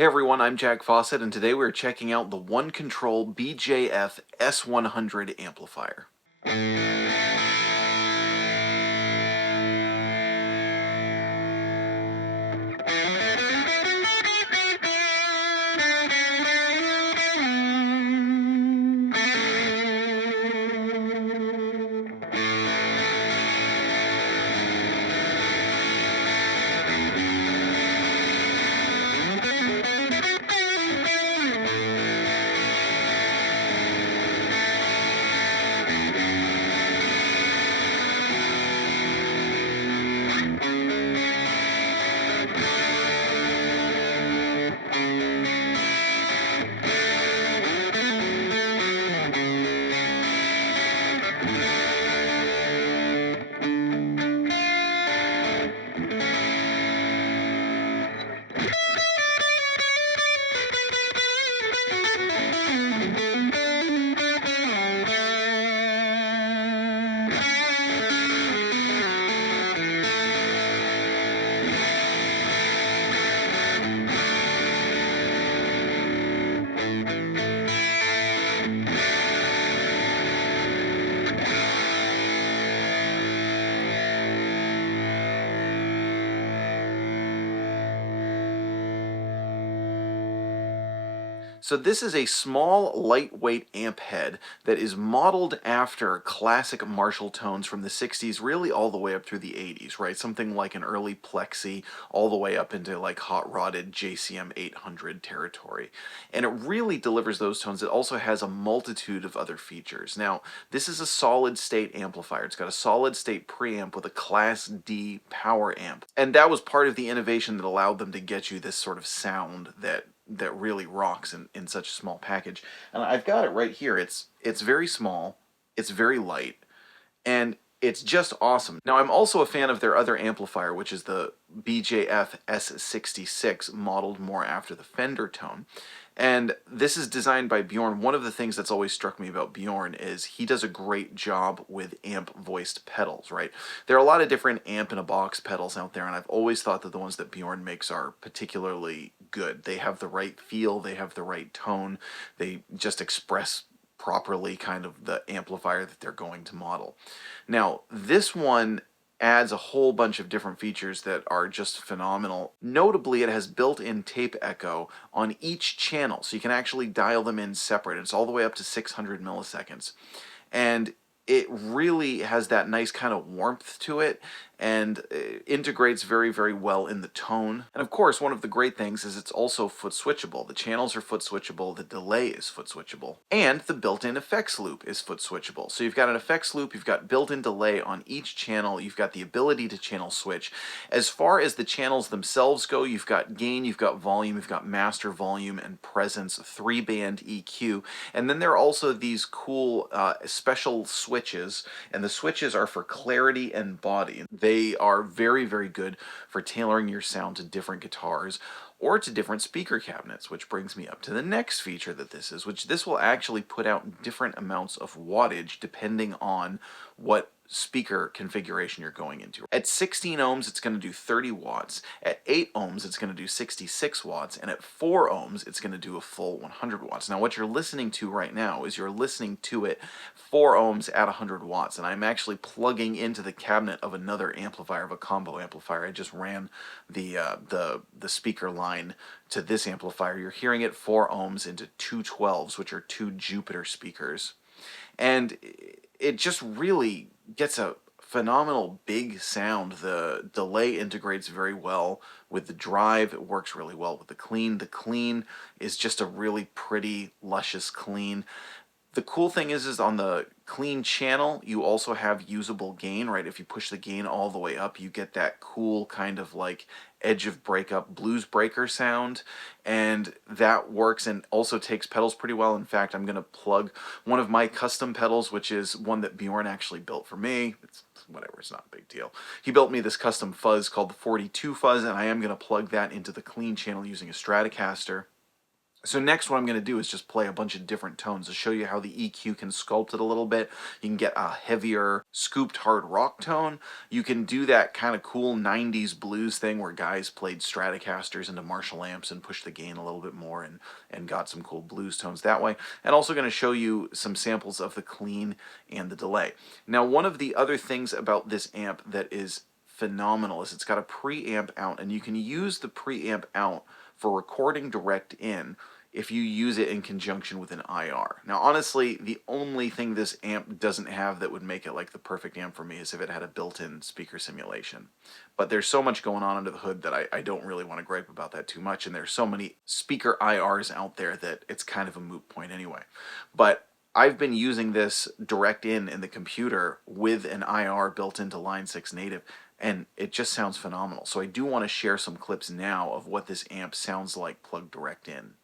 Hey everyone, I'm Jack Fossett, and today we're checking out the One Control BJF S100 amplifier. So this is a small, lightweight amp head that is modeled after classic Marshall tones from the 60s, really all the way up through the 80s, right? Something like an early Plexi, all the way up into like hot-rodded JCM 800 territory. And it really delivers those tones. It also has a multitude of other features. Now, this is a solid-state amplifier. It's got a solid-state preamp with a Class D power amp. And that was part of the innovation that allowed them to get you this sort of sound that really rocks in such a small package. And I've got it right here. It's very small, it's very light, and it's just awesome. Now, I'm also a fan of their other amplifier, which is the BJF S100, modeled more after the Fender tone. And this is designed by Bjorn. One of the things that's always struck me about Bjorn is he does a great job with amp-voiced pedals, right? There are a lot of different amp-in-a-box pedals out there, and I've always thought that the ones that Bjorn makes are particularly good. They have the right feel, they have the right tone, they just express properly kind of the amplifier that they're going to model. Now, this one adds a whole bunch of different features that are just phenomenal. Notably, it has built-in tape echo on each channel, so you can actually dial them in separate. It's all the way up to 600 milliseconds. And it really has that nice kind of warmth to it, and integrates very, very well in the tone. And of course, one of the great things is it's also foot switchable. The channels are foot switchable, the delay is foot switchable, and the built-in effects loop is foot switchable. So you've got an effects loop, you've got built-in delay on each channel, you've got the ability to channel switch. As far as the channels themselves go, you've got gain, you've got volume, you've got master volume and presence, 3-band EQ, and then there are also these cool special switches, and the switches are for clarity and body. They are very, very good for tailoring your sound to different guitars or to different speaker cabinets, which brings me up to the next feature that this is, which this will actually put out different amounts of wattage depending on what speaker configuration you're going into. At 16 ohms, it's going to do 30 watts. At 8 ohms, it's going to do 66 watts. And at 4 ohms, it's going to do a full 100 watts. Now, what you're listening to right now is you're listening to it 4 ohms at 100 watts. And I'm actually plugging into the cabinet of another amplifier, of a combo amplifier. I just ran the speaker line to this amplifier. You're hearing it 4 ohms into 212s, which are 2 Jupiter speakers. And it just really gets a phenomenal big sound. The delay integrates very well with the drive. It works really well with the clean. The clean is just a really pretty, luscious clean. The cool thing is on the clean channel, you also have usable gain, right? If you push the gain all the way up, you get that cool kind of like edge of breakup blues breaker sound, and that works and also takes pedals pretty well. In fact, I'm going to plug one of my custom pedals, which is one that Bjorn actually built for me. It's whatever, it's not a big deal. He built me this custom fuzz called the 42 fuzz, and I am going to plug that into the clean channel using a Stratocaster. So next what I'm going to do is just play a bunch of different tones to show you how the EQ can sculpt it a little bit. You can get a heavier, scooped hard rock tone. You can do that kind of cool 90s blues thing where guys played Stratocasters into Marshall amps and pushed the gain a little bit more and got some cool blues tones that way. And also going to show you some samples of the clean and the delay. Now, one of the other things about this amp that is phenomenal is it's got a preamp out, and you can use the preamp out for recording direct in if you use it in conjunction with an IR. Now, honestly, the only thing this amp doesn't have that would make it like the perfect amp for me is if it had a built-in speaker simulation. But there's so much going on under the hood that I don't really want to gripe about that too much, and there's so many speaker IRs out there that it's kind of a moot point anyway. But I've been using this direct in the computer with an IR built into Line 6 native, and it just sounds phenomenal. So I do want to share some clips now of what this amp sounds like plugged direct in.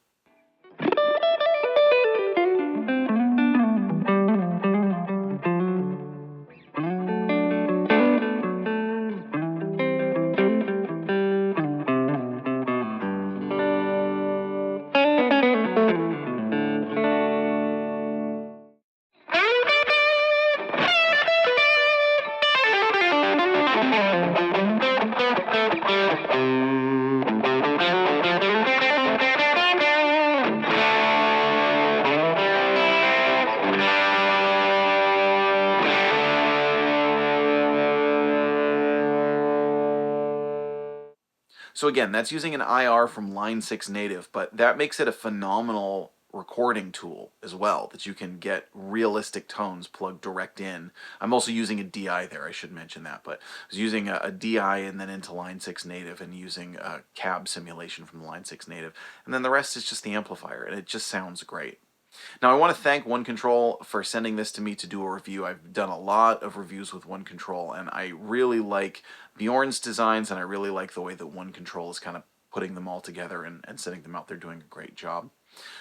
So again, that's using an IR from Line 6 native, but that makes it a phenomenal recording tool as well, that you can get realistic tones plugged direct in. I'm also using a DI there, I should mention that, but I was using a DI and then into Line 6 native and using a cab simulation from the Line 6 native, and then the rest is just the amplifier, and it just sounds great. Now, I want to thank One Control for sending this to me to do a review. I've done a lot of reviews with One Control, and I really like Bjorn's designs, and I really like the way that One Control is kind of putting them all together and sending them out. They're doing a great job.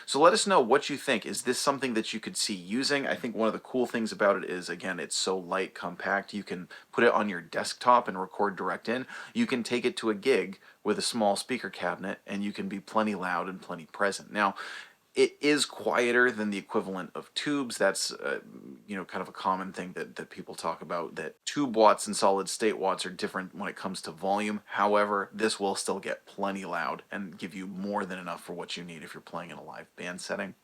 So let us know what you think. Is this something that you could see using? I think one of the cool things about it is, again, it's so light, compact. You can put it on your desktop and record direct in. You can take it to a gig with a small speaker cabinet, and you can be plenty loud and plenty present. Now, it is quieter than the equivalent of tubes. That's kind of a common thing that people talk about, that tube watts and solid state watts are different when it comes to volume. However, this will still get plenty loud and give you more than enough for what you need if you're playing in a live band setting.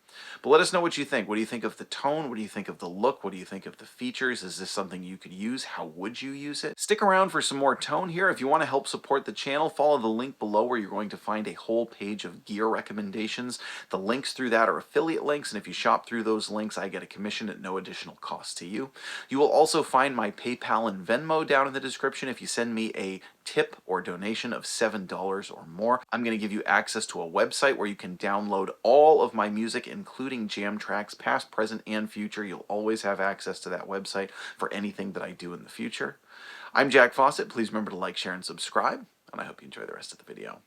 But let us know what you think. What do you think of the tone? What do you think of the look? What do you think of the features? Is this something you could use? How would you use it? Stick around for some more tone here. If you want to help support the channel, follow the link below where you're going to find a whole page of gear recommendations. The links through that are affiliate links, and if you shop through those links, I get a commission at no additional cost to you. You will also find my PayPal and Venmo down in the description. If you send me a tip or donation of $7 or more, I'm going to give you access to a website where you can download all of my music, including jam tracks, past, present, and future. You'll always have access to that website for anything that I do in the future. I'm Jack Fossett. Please remember to like, share, and subscribe, and I hope you enjoy the rest of the video.